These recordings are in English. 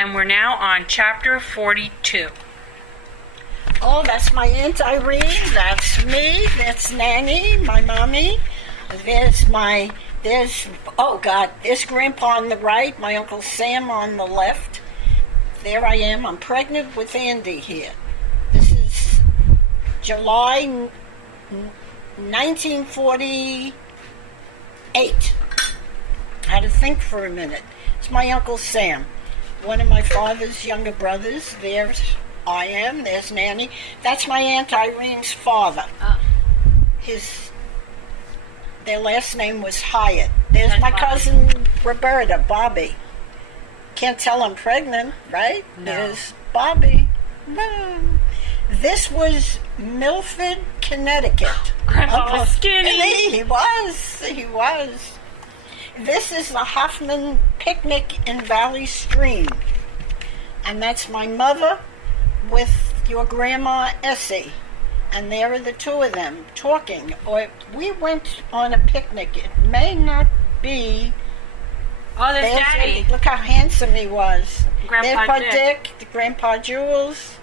And we're now on chapter 42. Oh, that's my Aunt Irene. That's me. That's Nanny, my mommy. There's Grandpa on the right, my Uncle Sam on the left. There I am. I'm pregnant with Andy here. This is July 1948. I had to think for a minute. It's my Uncle Sam, one of my father's younger brothers. There's I am. There's Nanny. That's my Aunt Irene's father. Their last name was Hyatt. There's my cousin Roberta, Bobby. Can't tell I'm pregnant, right? No. There's Bobby. This was Milford, Connecticut. Grandpa was skinny. He was. This is the Hoffman picnic in Valley Stream. And that's my mother with your grandma Essie. And there are the two of them talking. Or we went on a picnic. It may not be. Oh, there's Daddy. Look how handsome he was. Grandpa Dick, Grandpa Jules.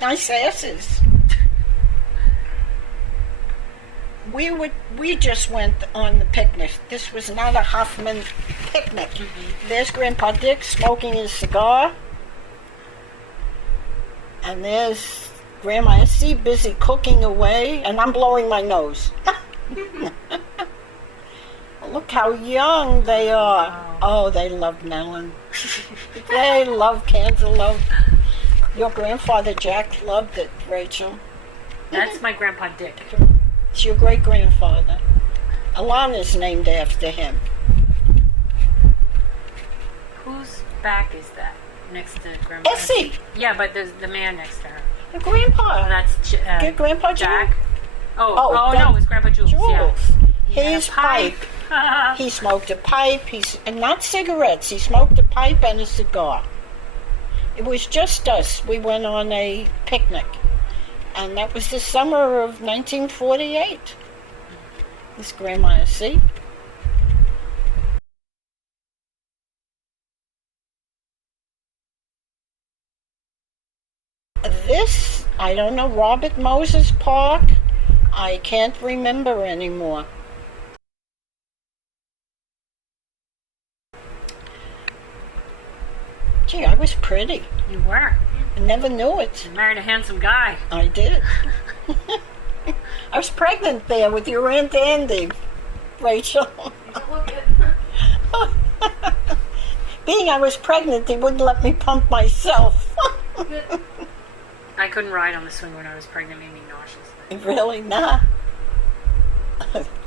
Nice asses. We just went on the picnic. This was not a Hoffman picnic. Mm-hmm. There's Grandpa Dick smoking his cigar. And there's Grandma Essie busy cooking away. And I'm blowing my nose. Look how young they are. Oh, they love melon. They love cantaloupe. Your grandfather Jack loved it, Rachel. That's my Grandpa Dick. It's your great-grandfather. Alana's named after him. Whose back is that next to Grandma? Essie! Yeah, but there's the man next to her. Your grandpa. Oh, that's Your grandpa Jack. Jules? Oh no, it's Grandpa Jules. Jules. Yeah. His pipe. He smoked a pipe. And not cigarettes. He smoked a pipe and a cigar. It was just us. We went on a picnic. And that was the summer of 1948. This Grandma Essie. This, I don't know, Robert Moses Park. I can't remember anymore. Gee, I was pretty. You were. I never knew it. You married a handsome guy. I did. I was pregnant there with your Aunt Andy, Rachel. Being I was pregnant, they wouldn't let me pump myself. I couldn't ride on the swing when I was pregnant. It made me nauseous. Really? Nah.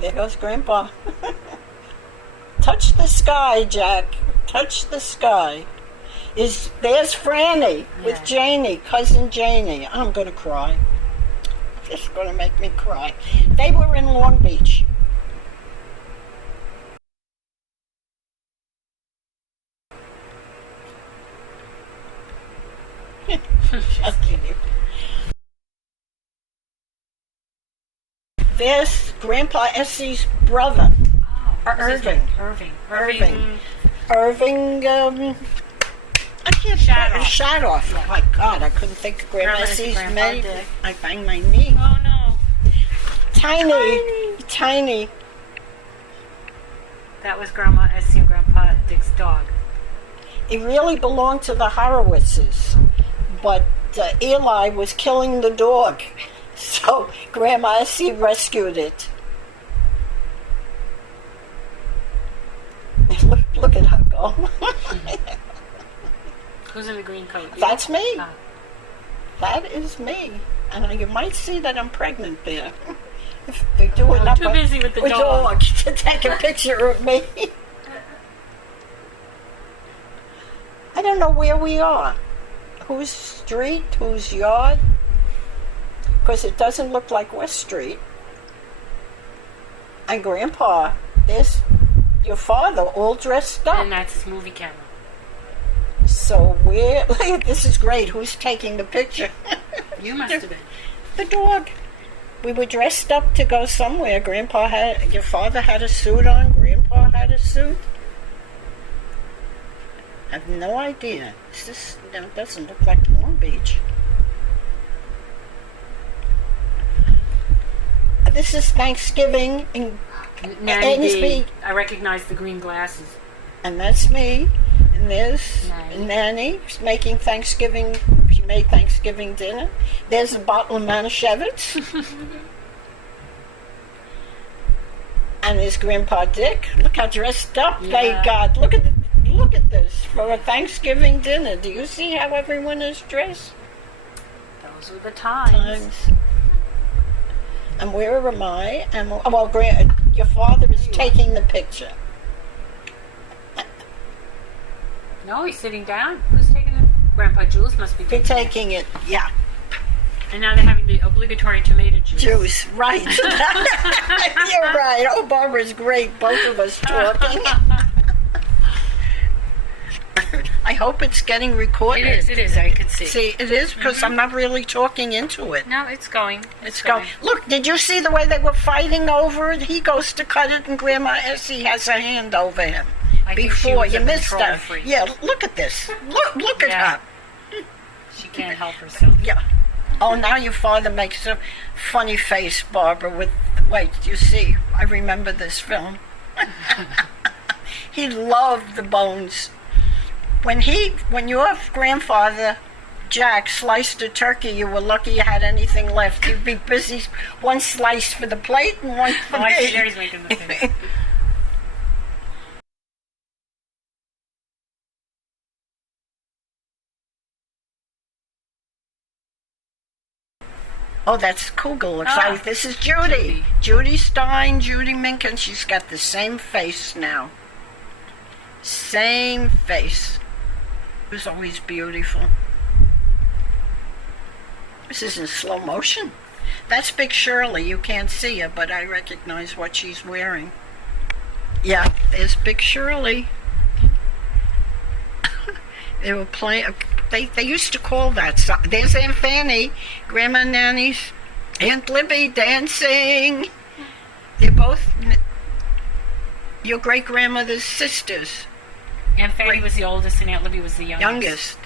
There goes Grandpa. Touch the sky, Jack. Touch the sky. There's Frannie with Janie, cousin Janie. I'm going to cry. It's going to make me cry. They were in Long Beach. There's Grandpa Essie's brother, Irving. Irving, I can't shot off. Oh my God, I couldn't think of Grandma Essie's name. I banged my knee. Oh no. Tiny. That was Grandma Essie and Grandpa Dick's dog. It really belonged to the Horowitzes, but Eli was killing the dog, so Grandma Essie rescued it. Look at her go. Who's in the green coat? That's me. That is me. And you might see that I'm pregnant there. If they do it too busy with the dog to take a picture of me. I don't know where we are. Whose street? Whose yard? Because it doesn't look like West Street. And Grandpa, there's your father all dressed up. And that's his movie camera. So this is great. Who's taking the picture? You must have been. The dog. We were dressed up to go somewhere. Your father had a suit on. Grandpa had a suit. I have no idea. No, it doesn't look like Long Beach. This is Thanksgiving in Nanny B. Amesby. I recognize the green glasses. And that's me. And there's Nanny making Thanksgiving. She made Thanksgiving dinner. There's a bottle of Manischewitz. And there's Grandpa Dick. Look how dressed up they got. Look at this for a Thanksgiving dinner. Do you see how everyone is dressed? Those were the times. And where am I? And your father is taking the picture. No, he's sitting down. Who's taking it? Grandpa Jules must be taking it. Yeah. And now they're having the obligatory tomato juice. Right. You're right. Oh, Barbara's great. Both of us talking. I hope it's getting recorded. It is. I can see. See, it is because I'm not really talking into it. No, it's going. It's going. Look, did you see the way they were fighting over it? He goes to cut it and Grandma Essie has a hand over him. Before you missed her. Freak. Yeah, look at this. Look at her. She can't help herself. Yeah. Oh, now your father makes a funny face, Barbara, wait, you see, I remember this film. He loved the bones. When your grandfather, Jack, sliced a turkey, you were lucky you had anything left. You'd be busy, one slice for the plate and one for me. I see there he's making the face. Oh, that's Kugel. Looks like this is Judy. Judy Stein, Judy Minkin. She's got the same face now. Same face. It was always beautiful. This is in slow motion. That's Big Shirley. You can't see her, but I recognize what she's wearing. Yeah, there's Big Shirley. They were playing. They used to call that song. There's Aunt Fanny, Grandma Nanny's, Aunt Libby dancing. They're both your great grandmother's sisters. Aunt Fanny was the oldest, and Aunt Libby was the youngest.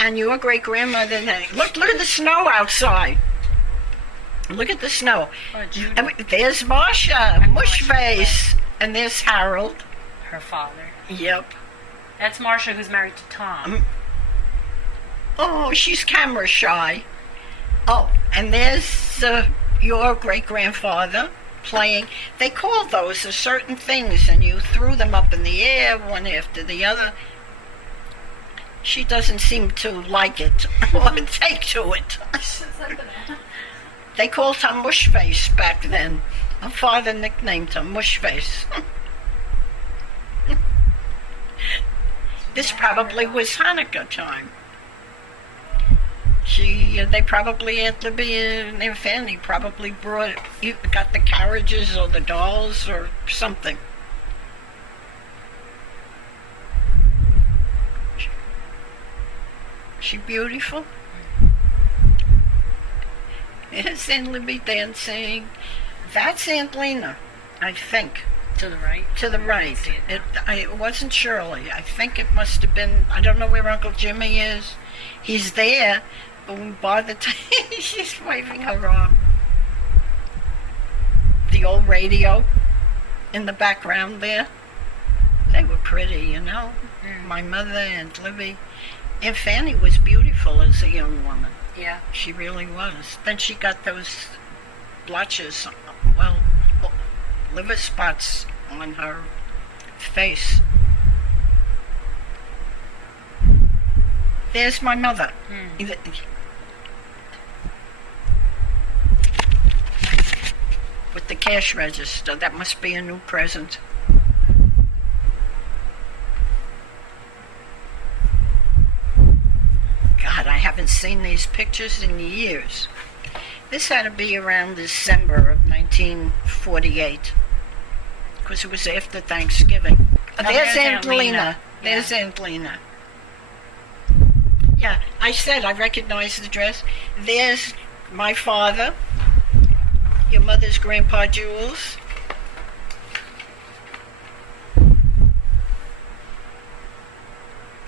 And your great grandmother. Look at the snow outside. Look at the snow. Oh, there's Marcia, Mushface, and there's Harold, her father. Yep. That's Marcia, who's married to Tom. Oh, she's camera shy. Oh, and there's your great-grandfather playing. They call those certain things, and you threw them up in the air one after the other. She doesn't seem to like it or take to it. They called her Mushface back then. Her father nicknamed her Mushface. This probably was Hanukkah time. They probably, Aunt Libby and Aunt Fanny probably got the carriages or the dolls or something. She beautiful? There's Aunt Libby dancing. That's Aunt Lena, I think. To the right? To the right. It wasn't Shirley. I think it must have been, I don't know where Uncle Jimmy is. He's there, but by the time she's waving her arm. The old radio in the background there. They were pretty, you know. My mother, Aunt Libby. Aunt Fanny was beautiful as a young woman. Yeah. She really was. Then she got those blotches, liver spots on her face. There's my mother. With the cash register. That must be a new present. God, I haven't seen these pictures in years. This had to be around December of 1948. Because it was after Thanksgiving. There's Aunt Lena. There's Aunt Lena. Yeah, I said I recognize the dress. There's my father. Your mother's Grandpa Jules.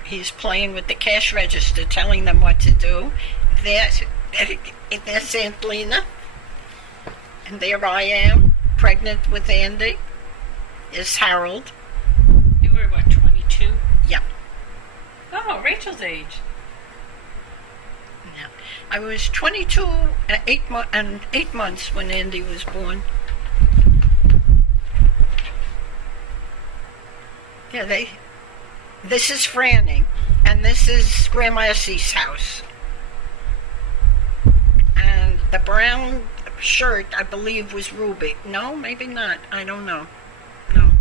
He's playing with the cash register, telling them what to do. There's Aunt Lena. And there I am, pregnant with Andy. Is Harold. You were, what, 22? Yeah. Oh, Rachel's age. Yeah. I was 22 and 8 months when Andy was born. Yeah, this is Frannie, and this is Grandma Essie's house. And the brown shirt, I believe, was Ruby. No, maybe not. I don't know. No.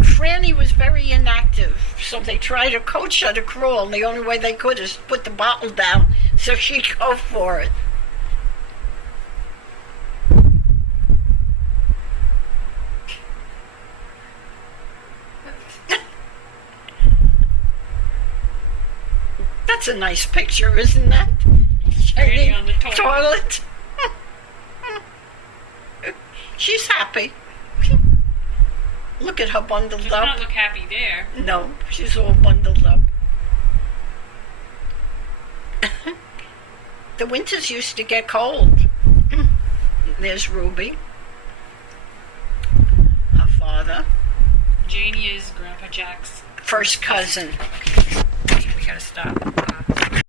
Frannie was very inactive, so they tried to coach her to crawl, and the only way they could is put the bottle down so she'd go for it. That's a nice picture, isn't that? Standing on the toilet. She's happy. Look at her bundled Does up. not look happy there. No, she's all bundled up. The winters used to get cold. There's Ruby. Her father. Janie is Grandpa Jack's First cousin. We gotta stop.